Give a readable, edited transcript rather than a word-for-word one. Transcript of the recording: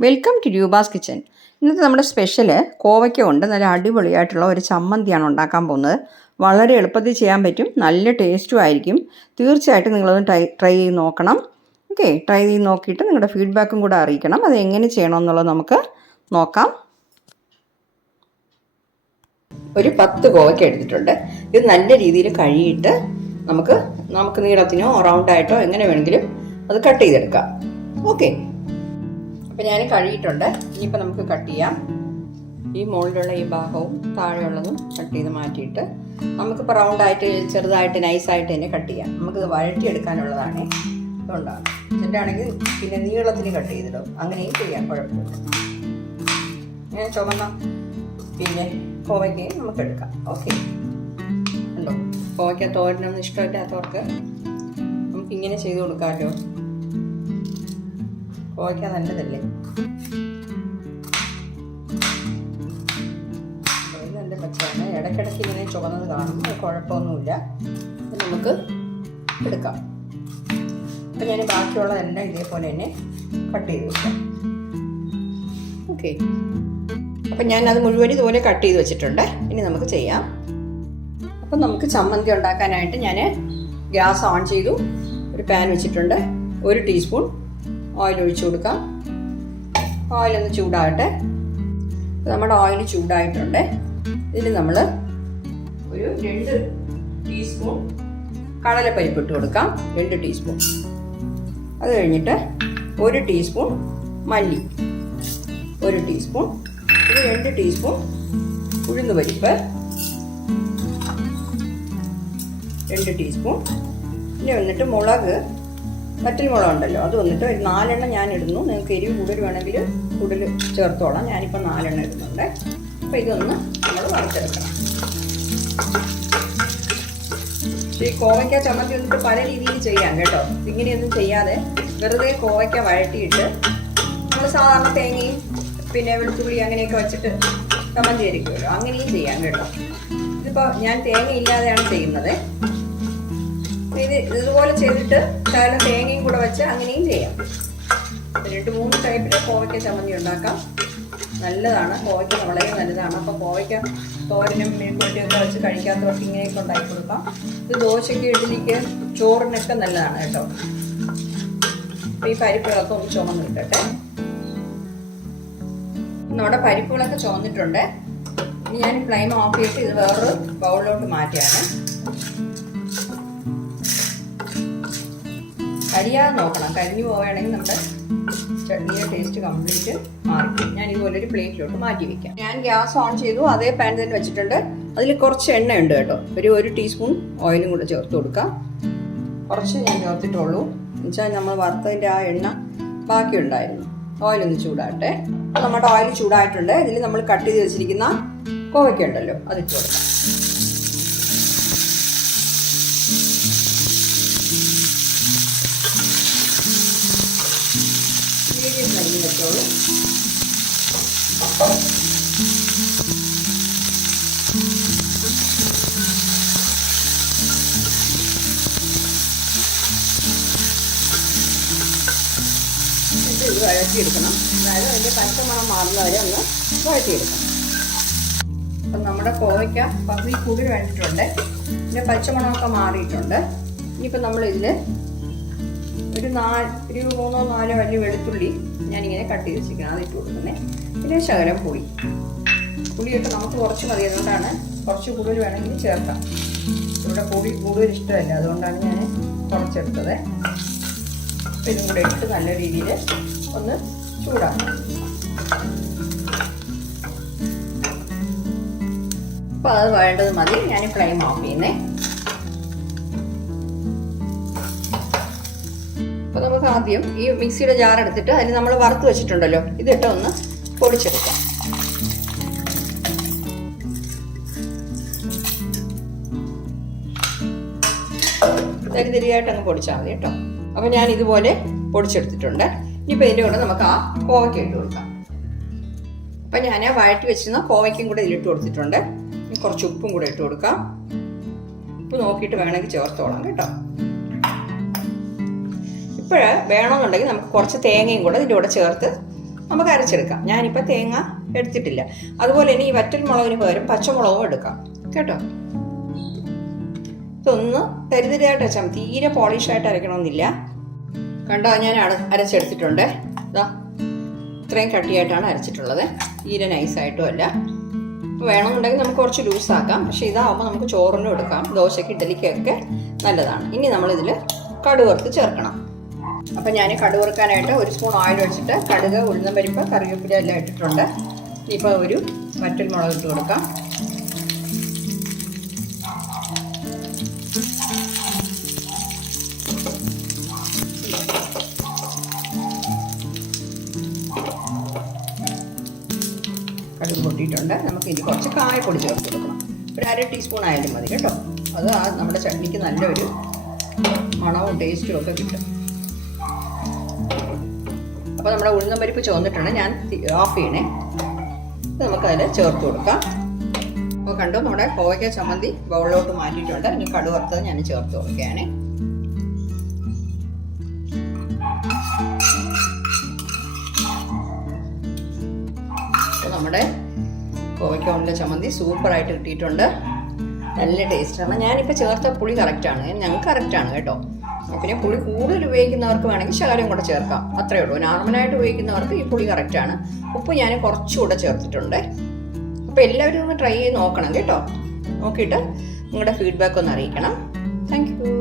Welcome to Roopa's kitchen. ഇന്നത്തെ നമ്മുടെ special കോവയ്ക്ക കൊണ്ട് നല്ല അടിപൊളിയായിട്ടുള്ള ഒരു ചമ്മന്തിയാണ് ഉണ്ടാക്കാൻ പോകുന്നത്. വളരെ എളുപ്പത്തിൽ ചെയ്യാൻ പറ്റും, നല്ല ടേസ്റ്റും ആയിരിക്കും. തീർച്ചയായിട്ടും നിങ്ങളൊന്ന് ട്രൈ ചെയ്ത് നോക്കണം. ഓക്കെ, ട്രൈ ചെയ്ത് നോക്കിയിട്ട് നിങ്ങളുടെ ഫീഡ്ബാക്കും കൂടെ അറിയിക്കണം. അത് എങ്ങനെ ചെയ്യണമെന്നുള്ളത് നമുക്ക് നോക്കാം. ഒരു 10 കോവയ്ക്ക എടുത്തിട്ടുണ്ട്. ഇത് നല്ല രീതിയിൽ കഴുകിയിട്ട് നമുക്ക് നീളത്തിനോ റൗണ്ടായിട്ടോ എങ്ങനെ വേണമെങ്കിലും അത് കട്ട് ചെയ്തെടുക്കാം. ഓക്കെ, അപ്പം ഞാൻ കഴുകിയിട്ടുണ്ട്. ഇനിയിപ്പോൾ നമുക്ക് കട്ട് ചെയ്യാം. ഈ മുകളിലുള്ള ഈ ഭാഗവും താഴെയുള്ളതും കട്ട് ചെയ്ത് മാറ്റിയിട്ട് നമുക്കിപ്പോൾ റൗണ്ടായിട്ട് ചെറുതായിട്ട് നൈസായിട്ട് തന്നെ കട്ട് ചെയ്യാം. നമുക്കിത് വഴറ്റിയെടുക്കാനുള്ളതാണ്. അതുകൊണ്ടാണ് ഇതിൻ്റെ ആണെങ്കിൽ പിന്നെ നീളത്തിന് കട്ട് ചെയ്തിടും, അങ്ങനെയും ചെയ്യാം, കുഴപ്പമില്ല. ഇങ്ങനെ ചുമന്ന പിന്നെ കോവയ്ക്കയും നമുക്ക് എടുക്കാം. ഓക്കെ, ഉണ്ടോ? കോവയ്ക്ക തോരനൊന്നും ഇഷ്ടമില്ലാത്തവർക്ക് നമുക്കിങ്ങനെ ചെയ്ത് കൊടുക്കാമല്ലോ. കോവയ്ക്ക നല്ലതല്ലേ? നല്ല പച്ചയാണ്. ഇടയ്ക്കിടയ്ക്ക് ഇങ്ങനെ ചുവന്നത് കാണും, കുഴപ്പമൊന്നുമില്ല. നമുക്ക് എടുക്കാം. അപ്പം ഞാൻ ബാക്കിയുള്ളതെല്ലാം ഇതേപോലെ തന്നെ കട്ട് ചെയ്ത് വെക്കാം. ഓക്കെ, അപ്പം ഞാനത് മുഴുവൻ ഇതുപോലെ കട്ട് ചെയ്ത് വെച്ചിട്ടുണ്ട്. ഇനി നമുക്ക് ചെയ്യാം. അപ്പം നമുക്ക് ചമ്മന്തി ഉണ്ടാക്കാനായിട്ട് ഞാൻ ഗ്യാസ് ഓൺ ചെയ്തു. ഒരു പാൻ വെച്ചിട്ടുണ്ട്. 1 ടീസ്പൂൺ ഓയിൽ ഒഴിച്ചു കൊടുക്കാം. ഓയിലൊന്ന് ചൂടാകട്ടെ. നമ്മുടെ ഓയിൽ ചൂടായിട്ടുണ്ട്. ഇതിൽ നമ്മൾ ഒരു 2 ടീസ്പൂൺ കടലപ്പരിപ്പ് ഇട്ട് കൊടുക്കാം. 2 ടീസ്പൂൺ. അത് കഴിഞ്ഞിട്ട് 1 ടീസ്പൂൺ മല്ലി, 1 ടീസ്പൂൺ. ഇത് 2 ടീസ്പൂൺ ഉഴുന്ന് പരിപ്പ്, 2 ടീസ്പൂൺ. പിന്നെ വന്നിട്ട് മുളക്, വറ്റൽ മുളക് ഉണ്ടല്ലോ, അത് വന്നിട്ട് ഒരു 4 എണ്ണം ഞാൻ ഇടുന്നു. നിങ്ങൾക്ക് എരിവ് കൂടുതൽ വേണമെങ്കിൽ കൂടുതൽ ചേർത്തോളാം. ഞാനിപ്പോൾ 4 എണ്ണം ഇടുന്നുണ്ട്. അപ്പോൾ ഇതൊന്ന് നമ്മൾ വറുത്തെടുക്കണം. പക്ഷേ ഈ കോവയ്ക്ക ചമ്മന്തി വന്നിട്ട് പല രീതിയിൽ ചെയ്യാം കേട്ടോ. ഇങ്ങനെയൊന്നും ചെയ്യാതെ വെറുതെ കോവയ്ക്ക വഴറ്റിയിട്ട് നമ്മൾ സാധാരണ തേങ്ങയും പിന്നെ വെളുത്തുള്ളി അങ്ങനെയൊക്കെ വെച്ചിട്ട് ചമ്മന്തി ആയിരിക്കുമല്ലോ, അങ്ങനെയും ചെയ്യാം കേട്ടോ. ഇതിപ്പോൾ ഞാൻ തേങ്ങ ഇല്ലാതെയാണ് ചെയ്യുന്നത്. ഇതുപോലെ ചെയ്തിട്ട് ശകലം തേങ്ങയും കൂടെ വെച്ച് അങ്ങനെയും ചെയ്യാം. 2-3 ടൈപ്പിൽ കോവയ്ക്ക ചമ്മന്തി ഉണ്ടാക്കാം. നല്ലതാണ്, കോവയ്ക്ക വളരെ നല്ലതാണ്. അപ്പോൾ കോവയ്ക്ക തോരനും മെഴുക്കുവരട്ടിയൊക്കെ വെച്ച് കഴിക്കാത്തവർക്ക് ഇങ്ങനെയൊക്കെ ഉണ്ടാക്കി കൊടുക്കാം. ഇത് ദോശയ്ക്ക്, ഇഡ്ഡലിക്ക്, ചോറിനൊക്കെ നല്ലതാണ് കേട്ടോ. അപ്പോൾ ഈ പരിപ്പുകളൊക്കെ ഒന്ന് ചുമന്ന് കിട്ടട്ടെ. നമ്മുടെ പരിപ്പുകളൊക്കെ ചുമന്നിട്ടുണ്ട്. ഇനി ഞാൻ ഫ്ലെയിം ഓഫ് ചെയ്തിട്ട് ഇത് വേറൊരു ബൗളിലോട്ട് മാറ്റിയാണ്. കരിയാതെ നോക്കണം. കരിഞ്ഞു പോവുകയാണെങ്കിൽ നമ്മുടെ ചട്നിയുടെ ടേസ്റ്റ് കംപ്ലീറ്റ് മാറി. ഞാൻ ഇതുപോലൊരു പ്ലേറ്റിലോട്ട് മാറ്റി വെക്കാം. ഞാൻ ഗ്യാസ് ഓൺ ചെയ്തു. അതേ പാൻ തന്നെ വെച്ചിട്ടുണ്ട്. അതിൽ കുറച്ച് എണ്ണ ഉണ്ട് കേട്ടോ. ഒരു 1 ടീസ്പൂൺ ഓയിലും കൂടെ ചേർത്ത് കൊടുക്കാം. കുറച്ച് ഞാൻ ചേർത്തിട്ടുള്ളൂ. എന്നുവെച്ചാൽ നമ്മൾ വറുത്തതിൻ്റെ ആ എണ്ണ ബാക്കിയുണ്ടായിരുന്നു. ഓയിലൊന്ന് ചൂടാട്ടെ. അപ്പോൾ നമ്മുടെ ഓയിൽ ചൂടായിട്ടുണ്ട്. ഇതിൽ നമ്മൾ കട്ട് ചെയ്ത് വെച്ചിരിക്കുന്ന കോവയ്ക്ക ഉണ്ടല്ലോ, അതിട്ട് കൊടുക്കാം. മീഡിയം ഫ്ലെയിമിൽ വെച്ചോളൂ. ഇത് വഴറ്റിയെടുക്കണം. അതായത് അതിൻ്റെ പച്ചമണം മാറുന്നവരെ ഒന്ന് വഴറ്റിയെടുക്കണം. അപ്പം നമ്മുടെ കോവയ്ക്ക പകുതി കൂടുതൽ വേണ്ടിയിട്ടുണ്ട്. പിന്നെ പച്ചമണമൊക്കെ മാറിയിട്ടുണ്ട്. ഇനിയിപ്പോൾ നമ്മളിതിൽ ഒരു 3-4 വലിയ വെളുത്തുള്ളി ഞാനിങ്ങനെ കട്ട് ചെയ്ത് വെച്ചിരിക്കണം, അതിട്ട് കൊടുക്കുന്നത്. പിന്നെ ശകലം പുളിയൊക്കെ നമുക്ക് കുറച്ച് മതി, അതുകൊണ്ടാണ് കുറച്ച് കൂടുതൽ വേണമെങ്കിൽ ചേർക്കാം. ഇവിടെ പുളി കൂടുതൽ ഇഷ്ടമല്ല, അതുകൊണ്ടാണ് ഞാൻ കുറച്ചെടുത്തത്. അപ്പോൾ ഇതും കൂടെ ഇട്ട് നല്ല രീതിയിൽ ഒന്ന് ചൂടാക്കാം. അപ്പോൾ അത് വേണ്ടത് മതി. ഞാൻ ഫ്ലെയിം ഓഫ് ചെയ്യുന്നേ. അപ്പോൾ നമുക്ക് ആദ്യം ഈ മിക്സിയുടെ ജാർ എടുത്തിട്ട് അതിൽ നമ്മൾ വറുത്ത് വെച്ചിട്ടുണ്ടല്ലോ, ഇതിട്ട് ഒന്ന് പൊടിച്ചെടുക്കാം. തരിതരിയായിട്ട് അങ്ങ് പൊടിച്ചാൽ മതി കേട്ടോ. അപ്പോൾ ഞാൻ ഇതുപോലെ പൊടിച്ചെടുത്തിട്ടുണ്ട്. ഇനിയിപ്പോൾ ഇതിൻ്റെ കൂടെ നമുക്ക് ആ കോവയ്ക്ക ഇട്ട് കൊടുക്കാം. അപ്പം ഞാൻ വഴറ്റി വെച്ചിരുന്ന കോവയ്ക്കും കൂടെ ഇതിലിട്ട് കൊടുത്തിട്ടുണ്ട്. ഇനി കുറച്ച് ഉപ്പും കൂടെ ഇട്ട് കൊടുക്കാം. ഉപ്പ് നോക്കിയിട്ട് വേണമെങ്കിൽ ചേർത്തോളാം കേട്ടോ. ഇപ്പോൾ വേണമെന്നുണ്ടെങ്കിൽ നമുക്ക് കുറച്ച് തേങ്ങയും കൂടെ ഇതിൻ്റെ കൂടെ ചേർത്ത് നമുക്ക് അരച്ചെടുക്കാം. ഞാനിപ്പോൾ തേങ്ങ എടുത്തിട്ടില്ല. അതുപോലെ തന്നെ ഈ വറ്റൽ മുളകിന് പകരം പച്ചമുളകും എടുക്കാം കേട്ടോ. ഇതൊന്ന് തരിതരിയായിട്ട് അരച്ചാൽ തീരെ പോളിഷായിട്ട് അരയ്ക്കണമെന്നില്ല. കണ്ടോ, ഞാൻ അരച്ചെടുത്തിട്ടുണ്ട്. ഇതാ ഇത്രയും കട്ടിയായിട്ടാണ് അരച്ചിട്ടുള്ളത്. തീരെ നൈസായിട്ടും അല്ല. വേണമെന്നുണ്ടെങ്കിൽ നമുക്ക് കുറച്ച് ലൂസാക്കാം. പക്ഷേ ഇതാവുമ്പോൾ നമുക്ക് ചോറിനും എടുക്കാം, ദോശയ്ക്ക് ഇഡ്ഡലിക്കൊക്കെ നല്ലതാണ്. ഇനി നമ്മളിതിൽ കടുക് വറുത്ത് ചേർക്കണം. അപ്പം ഞാൻ കടുക് വറുക്കാനായിട്ട് 1 സ്പൂൺ ഓയിൽ ഒഴിച്ചിട്ട് കടുക്, ഉഴുന്നപ്പരിപ്പ്, കറിവേപ്പില എല്ലാം ഇട്ടിട്ടുണ്ട്. ഇപ്പോൾ ഒരു വറ്റൽ മുളക് ഇട്ട് കൊടുക്കാം. കടുക് പൊട്ടിയിട്ടുണ്ട്. നമുക്ക് ഇനി കുറച്ച് കായപ്പൊടി ചേർത്ത് കൊടുക്കണം. ഒരു 1/2 ടീസ്പൂൺ ആയാലും മതി കേട്ടോ. അത് നമ്മുടെ ചട്നിക്ക് നല്ലൊരു മണവും ടേസ്റ്റും ഒക്കെ കിട്ടും. അപ്പോൾ നമ്മുടെ ഉഴുന്നപ്പരിപ്പ് ചുവന്നിട്ടുണ്ട്. ഞാൻ ഓഫ് ചെയ്യണേ. നമുക്കതിൽ ചേർത്ത് കൊടുക്കാം. അപ്പോൾ കണ്ടോ, നമ്മുടെ കോവയ്ക്ക ചമ്മന്തി ബൗളിലോട്ട് മാറ്റിയിട്ടുണ്ട്. ഇനി കടുക് വറുത്തത് ഞാൻ ചേർത്ത് കൊടുക്കുകയാണ്. നമ്മുടെ കോവയ്ക്ക കൊണ്ടുള്ള ചമ്മന്തി സൂപ്പറായിട്ട് കിട്ടിയിട്ടുണ്ട്. നല്ല ടേസ്റ്റാണ്. ഞാനിപ്പോൾ ചേർത്ത പുളി കറക്റ്റാണ്, ഞങ്ങൾക്ക് കറക്റ്റാണ് കേട്ടോ. പിന്നെ പുളി കൂടുതൽ ഉപയോഗിക്കുന്നവർക്ക് വേണമെങ്കിൽ ശകലം കൂടെ ചേർക്കാം, അത്രയേ ഉള്ളൂ. നോർമലായിട്ട് ഉപയോഗിക്കുന്നവർക്ക് ഈ പുളി കറക്റ്റാണ്. ഉപ്പ് ഞാൻ കുറച്ചുകൂടെ ചേർത്തിട്ടുണ്ട്. അപ്പോൾ എല്ലാവരും ഒന്ന് ട്രൈ ചെയ്ത് നോക്കണം കേട്ടോ. നോക്കിയിട്ട് നിങ്ങളുടെ ഫീഡ്ബാക്ക് ഒന്ന് അറിയിക്കണം. Thank you.